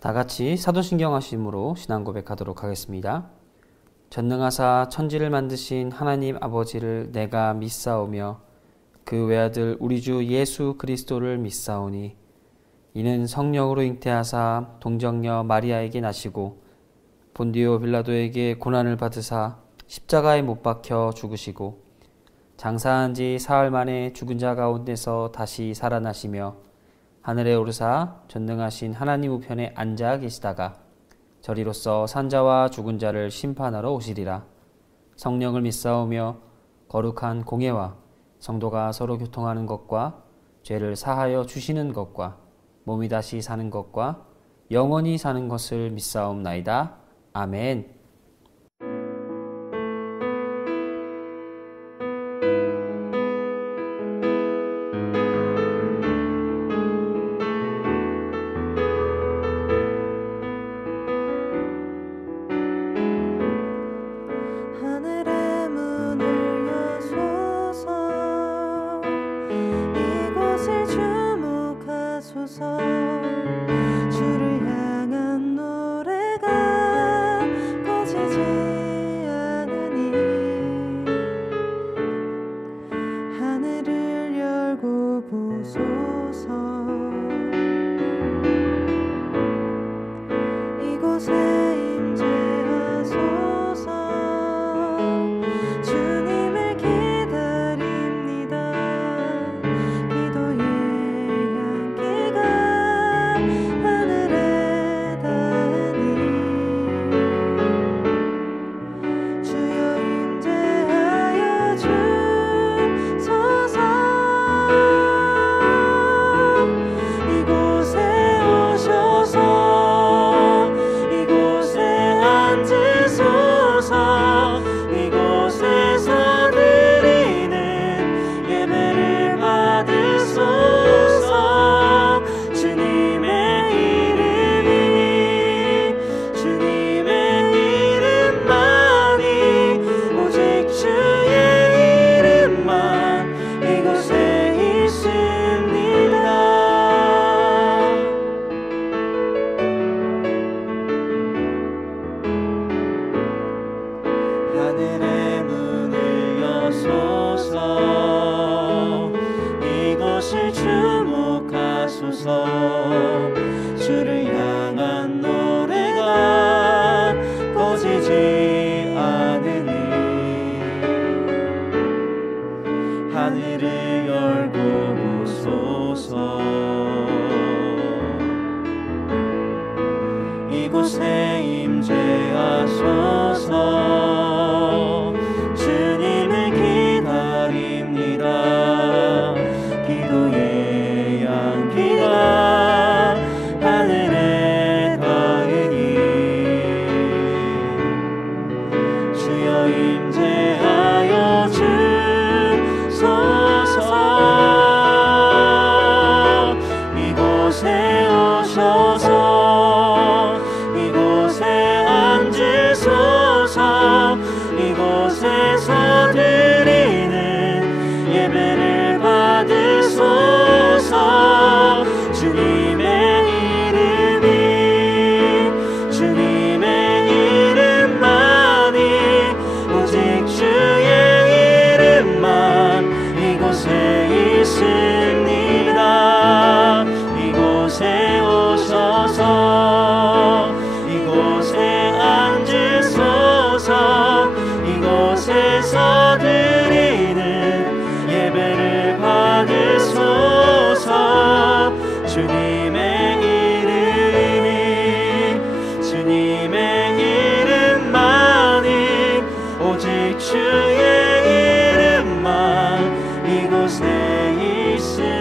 다 같이 사도신경 하심으로 신앙 고백하도록 하겠습니다. 전능하사 천지를 만드신 하나님 아버지를 내가 믿사오며 그 외아들 우리 주 예수 그리스도를 믿사오니 이는 성령으로 잉태하사 동정녀 마리아에게 나시고 본디오 빌라도에게 고난을 받으사 십자가에 못 박혀 죽으시고 장사한 지 사흘 만에 죽은 자 가운데서 다시 살아나시며 하늘에 오르사 전능하신 하나님 우편에 앉아 계시다가 저리로서 산자와 죽은 자를 심판하러 오시리라. 성령을 믿사오며 거룩한 공예와 성도가 서로 교통하는 것과 죄를 사하여 주시는 것과 몸이 다시 사는 것과 영원히 사는 것을 믿사옵나이다. 아멘. 주를 향한 노래가 꺼지지 않으니 하늘을 열고 보소서. 이곳에 임재하소서. 주님을 기다립니다. 기도의 향기가 하늘에 닿으니 주여 임재하여 주소서. 이곳에 오셔서 이곳에 앉으소서. 이곳에서 드리는 예배를 받으소서. 주님의 이름이니 주님의 이름만이 오직 주의 이름만 이곳에 있습니다. 하늘의 문을 여소서. 이곳을 주목하소서. 주를 향한 노래가 꺼지지 않으니 하늘을 열고 보소서. 이곳에 임재하소서. 주님을 기다립니다. 기도의 향기가 하늘에 닿으니 주여 임재하여 주소서. 이곳에 오셔서 이곳에 앉으소서. 이곳에서 드리는 예배를 받으소서. 주님의 이름이 주님의 이름만이 오직 주의 이름만 이곳에 있습니다. 이곳에 오셔서 이곳에 앉으소서. 이곳에서 드리는 예배를 받으소서. 주님의 이름이 주님의 이름만이 오직 주의 이름만 이곳에 있습니다.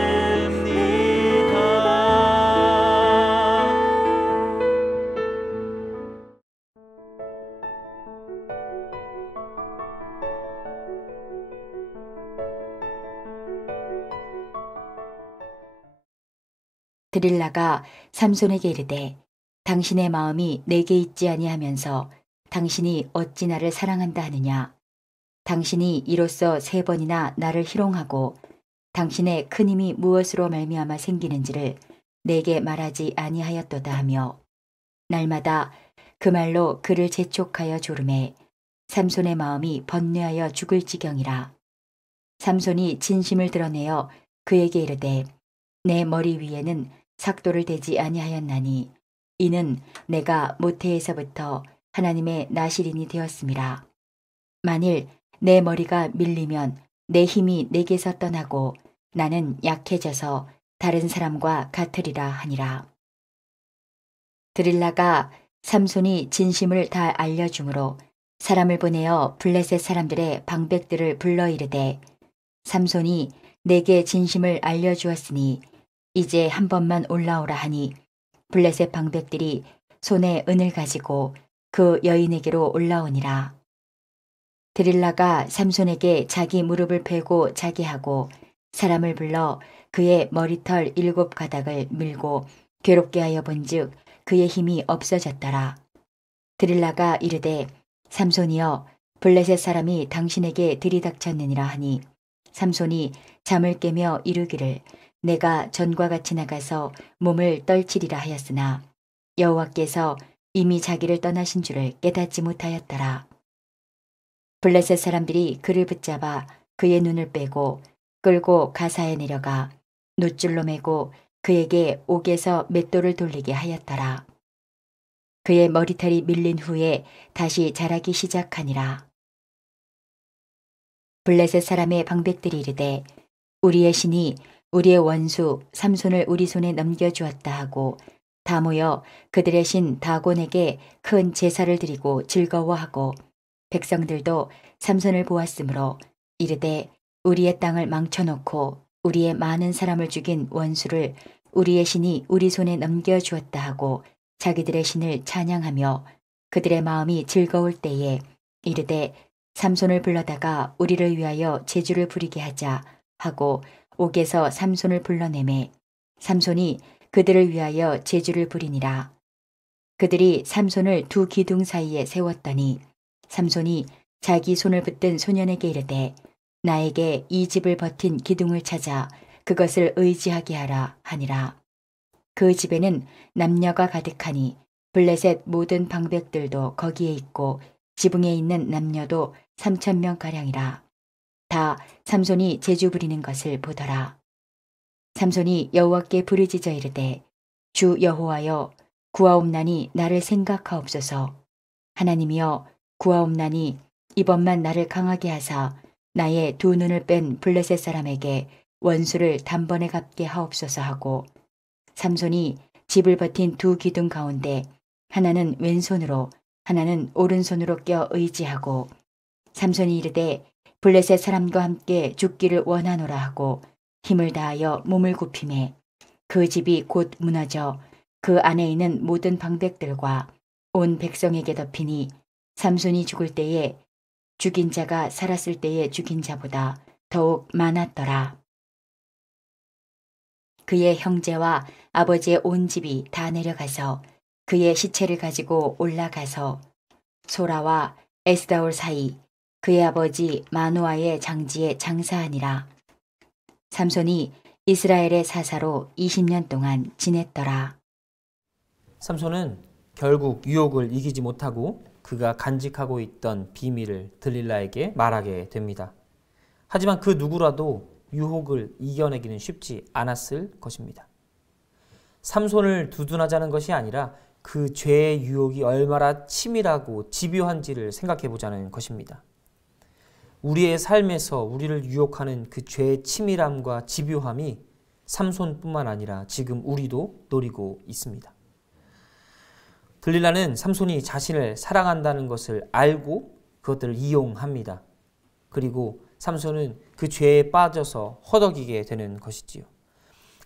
드릴라가 삼손에게 이르되 당신의 마음이 내게 있지 아니하면서 당신이 어찌 나를 사랑한다 하느냐. 당신이 이로써 3번이나 나를 희롱하고 당신의 큰 힘이 무엇으로 말미암아 생기는지를 내게 말하지 아니하였도다 하며 날마다 그 말로 그를 재촉하여 조르매 삼손의 마음이 번뇌하여 죽을 지경이라. 삼손이 진심을 드러내어 그에게 이르되 내 머리 위에는 삭도를 대지 아니하였나니 이는 내가 모태에서부터 하나님의 나실인이 되었음이라. 만일 내 머리가 밀리면 내 힘이 내게서 떠나고 나는 약해져서 다른 사람과 같으리라 하니라. 드릴라가 삼손이 진심을 다 알려주므로 사람을 보내어 블레셋 사람들의 방백들을 불러 이르되 삼손이 내게 진심을 알려주었으니 이제 한 번만 올라오라 하니 블레셋 방백들이 손에 은을 가지고 그 여인에게로 올라오니라. 드릴라가 삼손에게 자기 무릎을 펴고 자게 하고 사람을 불러 그의 머리털 7가닥을 밀고 괴롭게 하여 본즉 그의 힘이 없어졌더라. 드릴라가 이르되 삼손이여 블레셋 사람이 당신에게 들이닥쳤느니라 하니 삼손이 잠을 깨며 이르기를 내가 전과 같이 나가서 몸을 떨치리라 하였으나 여호와께서 이미 자기를 떠나신 줄을 깨닫지 못하였더라. 블레셋 사람들이 그를 붙잡아 그의 눈을 빼고 끌고 가사에 내려가 놋줄로 매고 그에게 옥에서 맷돌을 돌리게 하였더라. 그의 머리털이 밀린 후에 다시 자라기 시작하니라. 블레셋 사람의 방백들이 이르되 우리의 신이 우리의 원수 삼손을 우리 손에 넘겨주었다 하고 다 모여 그들의 신 다곤에게 큰 제사를 드리고 즐거워하고 백성들도 삼손을 보았으므로 이르되 우리의 땅을 망쳐놓고 우리의 많은 사람을 죽인 원수를 우리의 신이 우리 손에 넘겨주었다 하고 자기들의 신을 찬양하며 그들의 마음이 즐거울 때에 이르되 삼손을 불러다가 우리를 위하여 제주를 부리게 하자 하고 옥에서 삼손을 불러내매 삼손이 그들을 위하여 제주를 부리니라. 그들이 삼손을 두 기둥 사이에 세웠더니 삼손이 자기 손을 붙든 소년에게 이르되 나에게 이 집을 버틴 기둥을 찾아 그것을 의지하게 하라 하니라. 그 집에는 남녀가 가득하니 블레셋 모든 방백들도 거기에 있고 지붕에 있는 남녀도 3,000명가량이라. 다 삼손이 제주 부리는 것을 보더라. 삼손이 여호와께 부르짖어 이르되 주 여호와여 구하옵나니 나를 생각하옵소서. 하나님이여 구하옵나니 이번만 나를 강하게 하사 나의 두 눈을 뺀 블레셋 사람에게 원수를 단번에 갚게 하옵소서 하고 삼손이 집을 버틴 두 기둥 가운데 하나는 왼손으로 하나는 오른손으로 껴 의지하고 삼손이 이르되 블레셋 사람과 함께 죽기를 원하노라 하고 힘을 다하여 몸을 굽히매 그 집이 곧 무너져 그 안에 있는 모든 방백들과 온 백성에게 덮이니 삼손이 죽을 때에 죽인 자가 살았을 때에 죽인 자보다 더욱 많았더라. 그의 형제와 아버지의 온 집이 다 내려가서 그의 시체를 가지고 올라가서 소라와 에스다올 사이 그의 아버지 마노아의 장지에 장사하니라. 삼손이 이스라엘의 사사로 20년 동안 지냈더라. 삼손은 결국 유혹을 이기지 못하고 그가 간직하고 있던 비밀을 들릴라에게 말하게 됩니다. 하지만 그 누구라도 유혹을 이겨내기는 쉽지 않았을 것입니다. 삼손을 두둔하자는 것이 아니라 그 죄의 유혹이 얼마나 치밀하고 집요한지를 생각해 보자는 것입니다. 우리의 삶에서 우리를 유혹하는 그 죄의 치밀함과 집요함이 삼손뿐만 아니라 지금 우리도 노리고 있습니다. 들릴라는 삼손이 자신을 사랑한다는 것을 알고 그것들을 이용합니다. 그리고 삼손은 그 죄에 빠져서 허덕이게 되는 것이지요.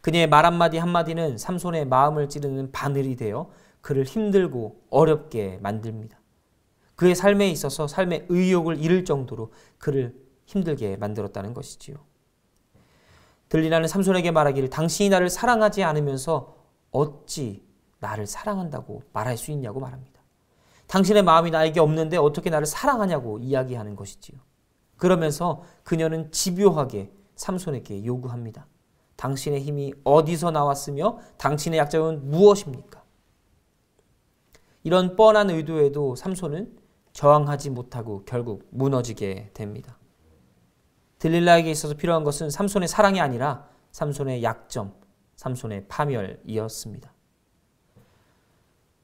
그녀의 말 한마디 한마디는 삼손의 마음을 찌르는 바늘이 되어 그를 힘들고 어렵게 만듭니다. 그의 삶에 있어서 삶의 의욕을 잃을 정도로 그를 힘들게 만들었다는 것이지요. 들릴라는 삼손에게 말하기를 당신이 나를 사랑하지 않으면서 어찌 나를 사랑한다고 말할 수 있냐고 말합니다. 당신의 마음이 나에게 없는데 어떻게 나를 사랑하냐고 이야기하는 것이지요. 그러면서 그녀는 집요하게 삼손에게 요구합니다. 당신의 힘이 어디서 나왔으며 당신의 약점은 무엇입니까? 이런 뻔한 의도에도 삼손은 저항하지 못하고 결국 무너지게 됩니다. 들릴라에게 있어서 필요한 것은 삼손의 사랑이 아니라 삼손의 약점, 삼손의 파멸이었습니다.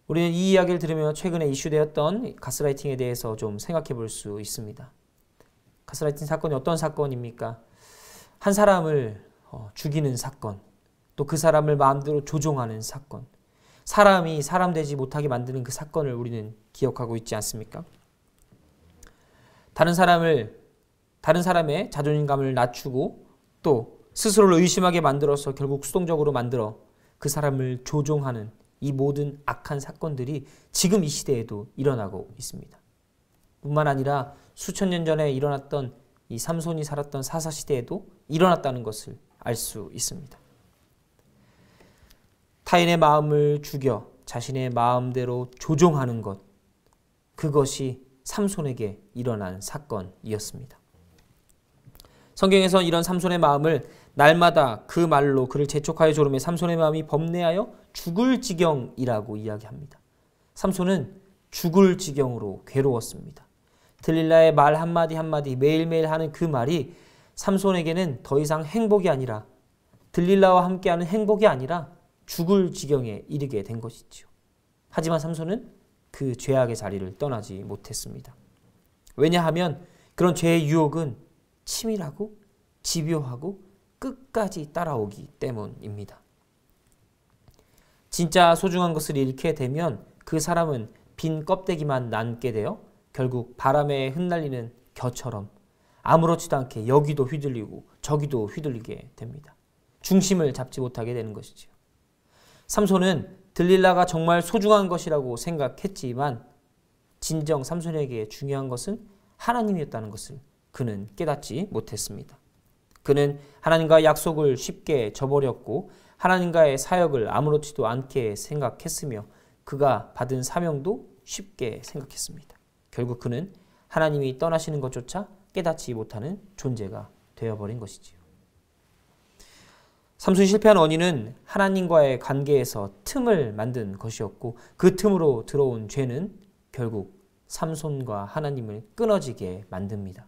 우리는 이 이야기를 들으며 최근에 이슈되었던 가스라이팅에 대해서 좀 생각해 볼 수 있습니다. 가스라이팅 사건이 어떤 사건입니까? 한 사람을 죽이는 사건, 또 그 사람을 마음대로 조종하는 사건, 사람이 사람 되지 못하게 만드는 그 사건을 우리는 기억하고 있지 않습니까? 다른 사람의 자존감을 낮추고 또 스스로를 의심하게 만들어서 결국 수동적으로 만들어 그 사람을 조종하는 이 모든 악한 사건들이 지금 이 시대에도 일어나고 있습니다. 뿐만 아니라 수천 년 전에 일어났던 이 삼손이 살았던 사사시대에도 일어났다는 것을 알 수 있습니다. 타인의 마음을 죽여 자신의 마음대로 조종하는 것, 그것이 삼손에게 일어난 사건이었습니다. 성경에서 이런 삼손의 마음을 날마다 그 말로 그를 재촉하여 조름해 삼손의 마음이 범내하여 죽을 지경이라고 이야기합니다. 삼손은 죽을 지경으로 괴로웠습니다. 들릴라의 말 한마디 한마디 매일매일 하는 그 말이 삼손에게는 더 이상 행복이 아니라 들릴라와 함께하는 행복이 아니라 죽을 지경에 이르게 된 것이지요. 하지만 삼손은 그 죄악의 자리를 떠나지 못했습니다. 왜냐하면 그런 죄의 유혹은 치밀하고 집요하고 끝까지 따라오기 때문입니다. 진짜 소중한 것을 잃게 되면 그 사람은 빈 껍데기만 남게 되어 결국 바람에 흩날리는 겨처럼 아무렇지도 않게 여기도 휘둘리고 저기도 휘둘리게 됩니다. 중심을 잡지 못하게 되는 것이지요. 삼손은 들릴라가 정말 소중한 것이라고 생각했지만 진정 삼손에게 중요한 것은 하나님이었다는 것을 그는 깨닫지 못했습니다. 그는 하나님과의 약속을 쉽게 저버렸고 하나님과의 사역을 아무렇지도 않게 생각했으며 그가 받은 사명도 쉽게 생각했습니다. 결국 그는 하나님이 떠나시는 것조차 깨닫지 못하는 존재가 되어버린 것이지요. 삼손이 실패한 원인은 하나님과의 관계에서 틈을 만든 것이었고 그 틈으로 들어온 죄는 결국 삼손과 하나님을 끊어지게 만듭니다.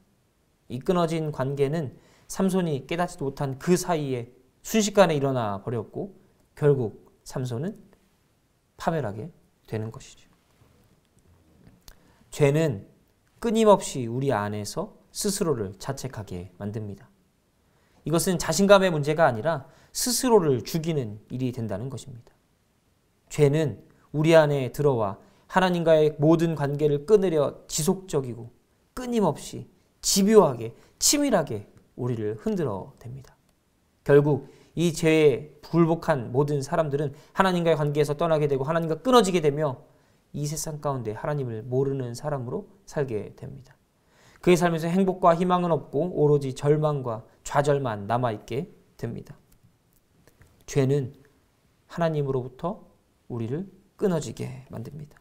이 끊어진 관계는 삼손이 깨닫지도 못한 그 사이에 순식간에 일어나 버렸고 결국 삼손은 파멸하게 되는 것이죠. 죄는 끊임없이 우리 안에서 스스로를 자책하게 만듭니다. 이것은 자신감의 문제가 아니라 스스로를 죽이는 일이 된다는 것입니다. 죄는 우리 안에 들어와 하나님과의 모든 관계를 끊으려 지속적이고 끊임없이 집요하게 치밀하게 우리를 흔들어 댑니다. 결국 이 죄에 굴복한 모든 사람들은 하나님과의 관계에서 떠나게 되고 하나님과 끊어지게 되며 이 세상 가운데 하나님을 모르는 사람으로 살게 됩니다. 그의 삶에서 행복과 희망은 없고 오로지 절망과 좌절만 남아있게 됩니다. 죄는 하나님으로부터 우리를 끊어지게 만듭니다.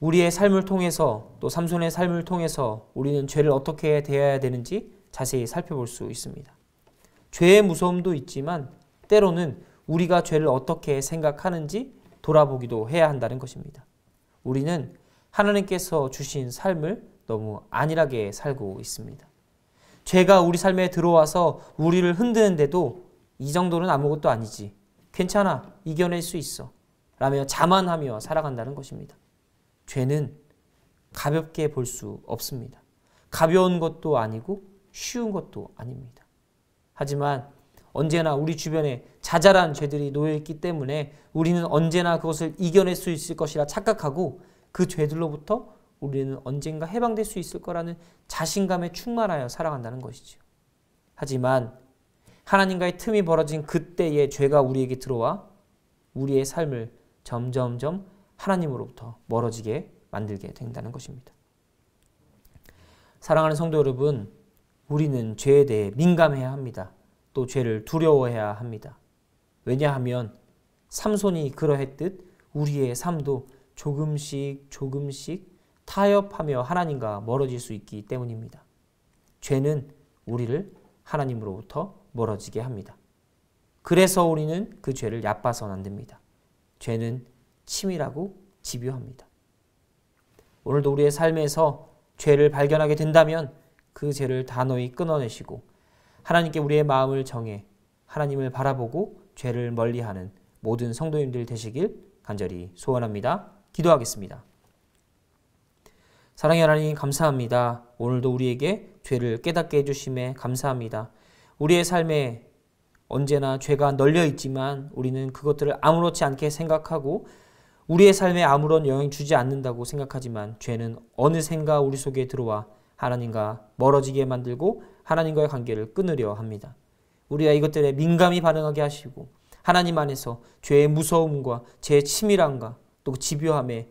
우리의 삶을 통해서 또 삼손의 삶을 통해서 우리는 죄를 어떻게 대해야 되는지 자세히 살펴볼 수 있습니다. 죄의 무서움도 있지만 때로는 우리가 죄를 어떻게 생각하는지 돌아보기도 해야 한다는 것입니다. 우리는 하나님께서 주신 삶을 너무 안일하게 살고 있습니다. 죄가 우리 삶에 들어와서 우리를 흔드는데도 이 정도는 아무것도 아니지, 괜찮아, 이겨낼 수 있어 라며 자만하며 살아간다는 것입니다. 죄는 가볍게 볼 수 없습니다. 가벼운 것도 아니고 쉬운 것도 아닙니다. 하지만 언제나 우리 주변에 자잘한 죄들이 놓여있기 때문에 우리는 언제나 그것을 이겨낼 수 있을 것이라 착각하고 그 죄들로부터 우리는 언젠가 해방될 수 있을 거라는 자신감에 충만하여 살아간다는 것이죠. 하지만 하나님과의 틈이 벌어진 그때의 죄가 우리에게 들어와 우리의 삶을 점점점 하나님으로부터 멀어지게 만들게 된다는 것입니다. 사랑하는 성도 여러분, 우리는 죄에 대해 민감해야 합니다. 또 죄를 두려워해야 합니다. 왜냐하면 삼손이 그러했듯 우리의 삶도 조금씩 타협하며 하나님과 멀어질 수 있기 때문입니다. 죄는 우리를 하나님으로부터 멀어지게 합니다. 그래서 우리는 그 죄를 얕봐서는 안 됩니다. 죄는 치밀하고 집요합니다. 오늘도 우리의 삶에서 죄를 발견하게 된다면 그 죄를 단호히 끊어내시고 하나님께 우리의 마음을 정해 하나님을 바라보고 죄를 멀리하는 모든 성도님들 되시길 간절히 소원합니다. 기도하겠습니다. 사랑의 하나님 감사합니다. 오늘도 우리에게 죄를 깨닫게 해주심에 감사합니다. 우리의 삶에 언제나 죄가 널려 있지만 우리는 그것들을 아무렇지 않게 생각하고 우리의 삶에 아무런 영향 주지 않는다고 생각하지만 죄는 어느샌가 우리 속에 들어와 하나님과 멀어지게 만들고 하나님과의 관계를 끊으려 합니다. 우리가 이것들에 민감히 반응하게 하시고 하나님 안에서 죄의 무서움과 죄의 치밀함과 또 집요함에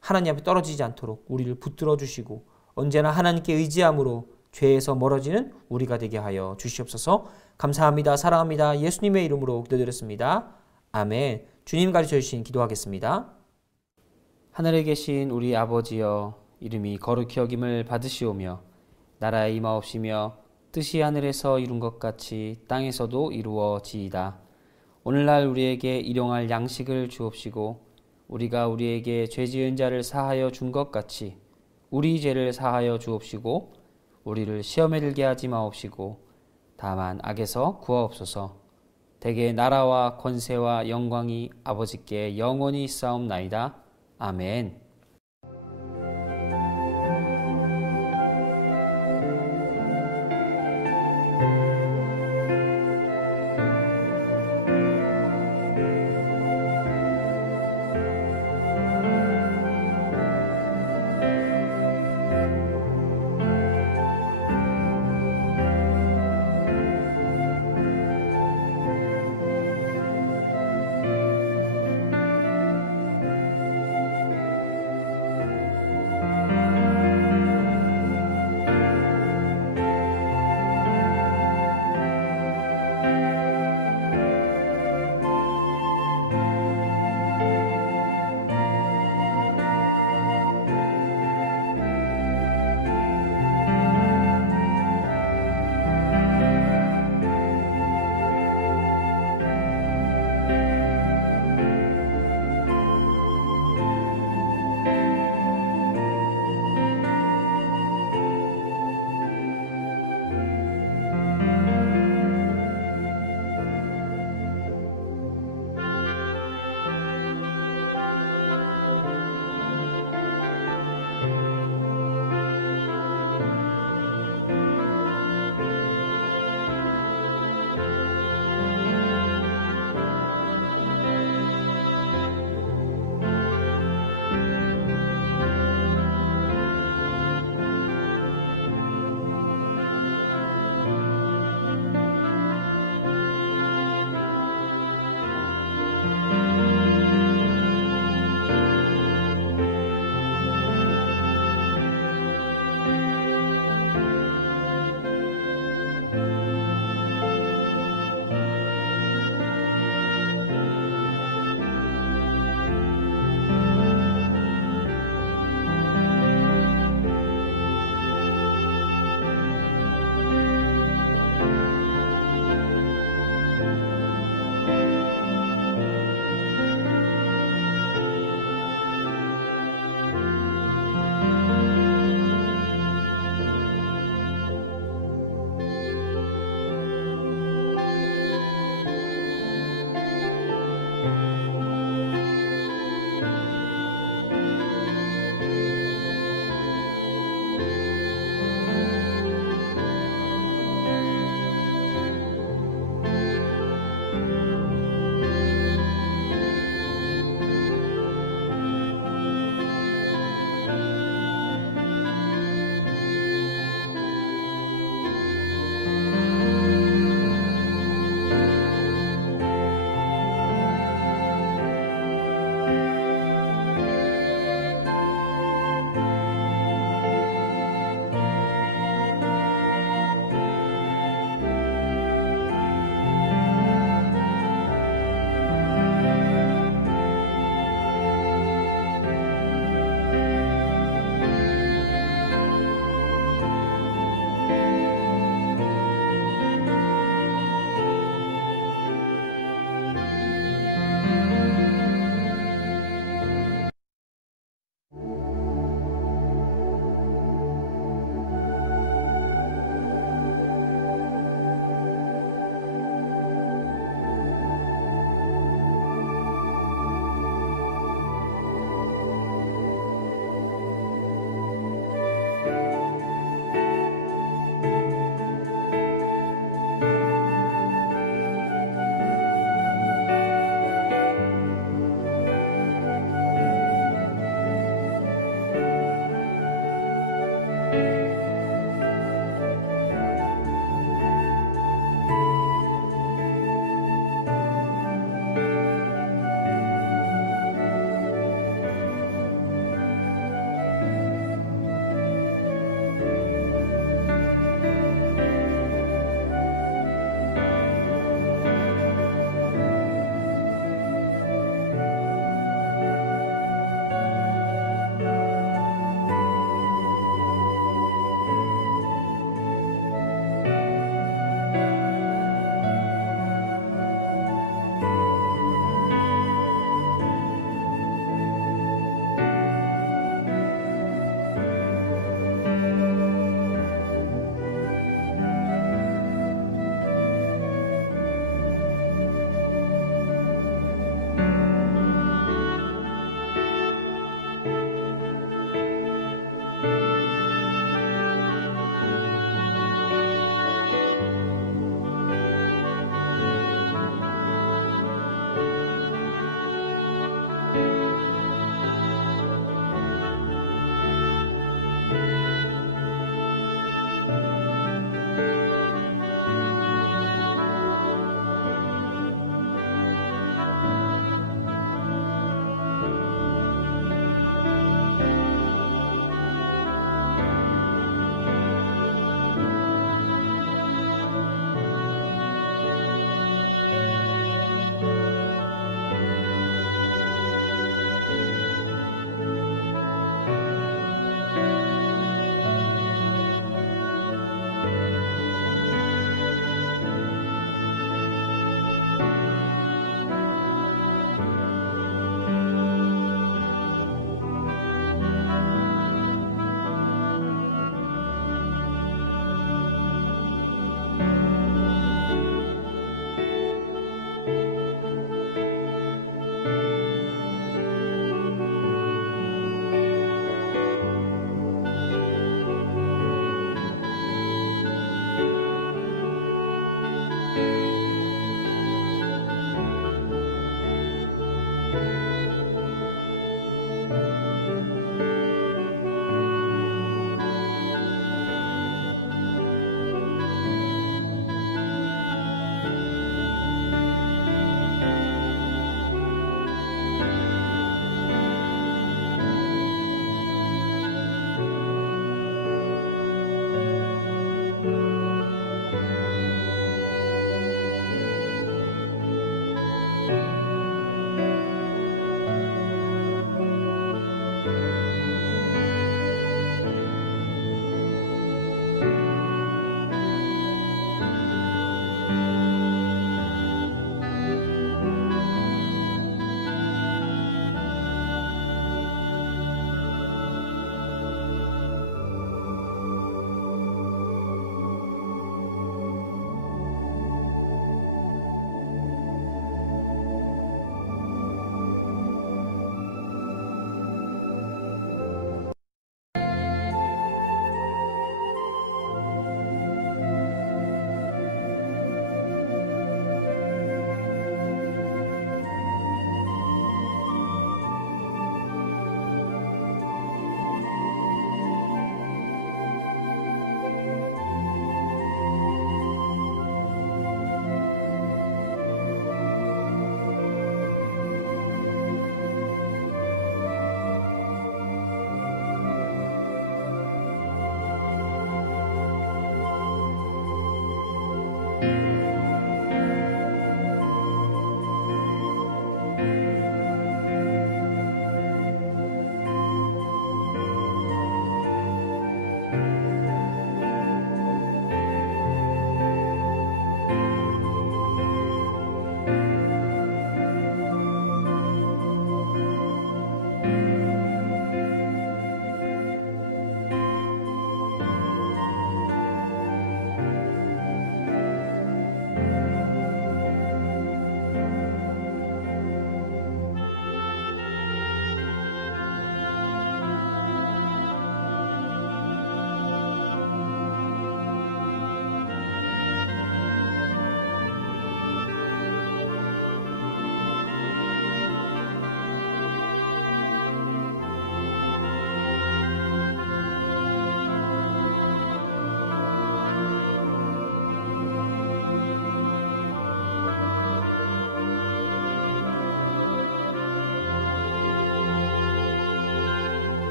하나님 앞에 떨어지지 않도록 우리를 붙들어 주시고 언제나 하나님께 의지함으로 죄에서 멀어지는 우리가 되게 하여 주시옵소서. 감사합니다. 사랑합니다. 예수님의 이름으로 기도드렸습니다. 아멘. 주님 가르쳐 주신 기도하겠습니다. 하늘에 계신 우리 아버지여, 이름이 거룩히 여김을 받으시오며 나라에 임하옵시며 뜻이 하늘에서 이룬 것 같이 땅에서도 이루어지이다. 오늘날 우리에게 일용할 양식을 주옵시고 우리가 우리에게 죄 지은 자를 사하여 준 것 같이 우리 죄를 사하여 주옵시고 우리를 시험에 들게 하지 마옵시고 다만 악에서 구하옵소서. 대개 나라와 권세와 영광이 아버지께 영원히 있사옵나이다. 아멘.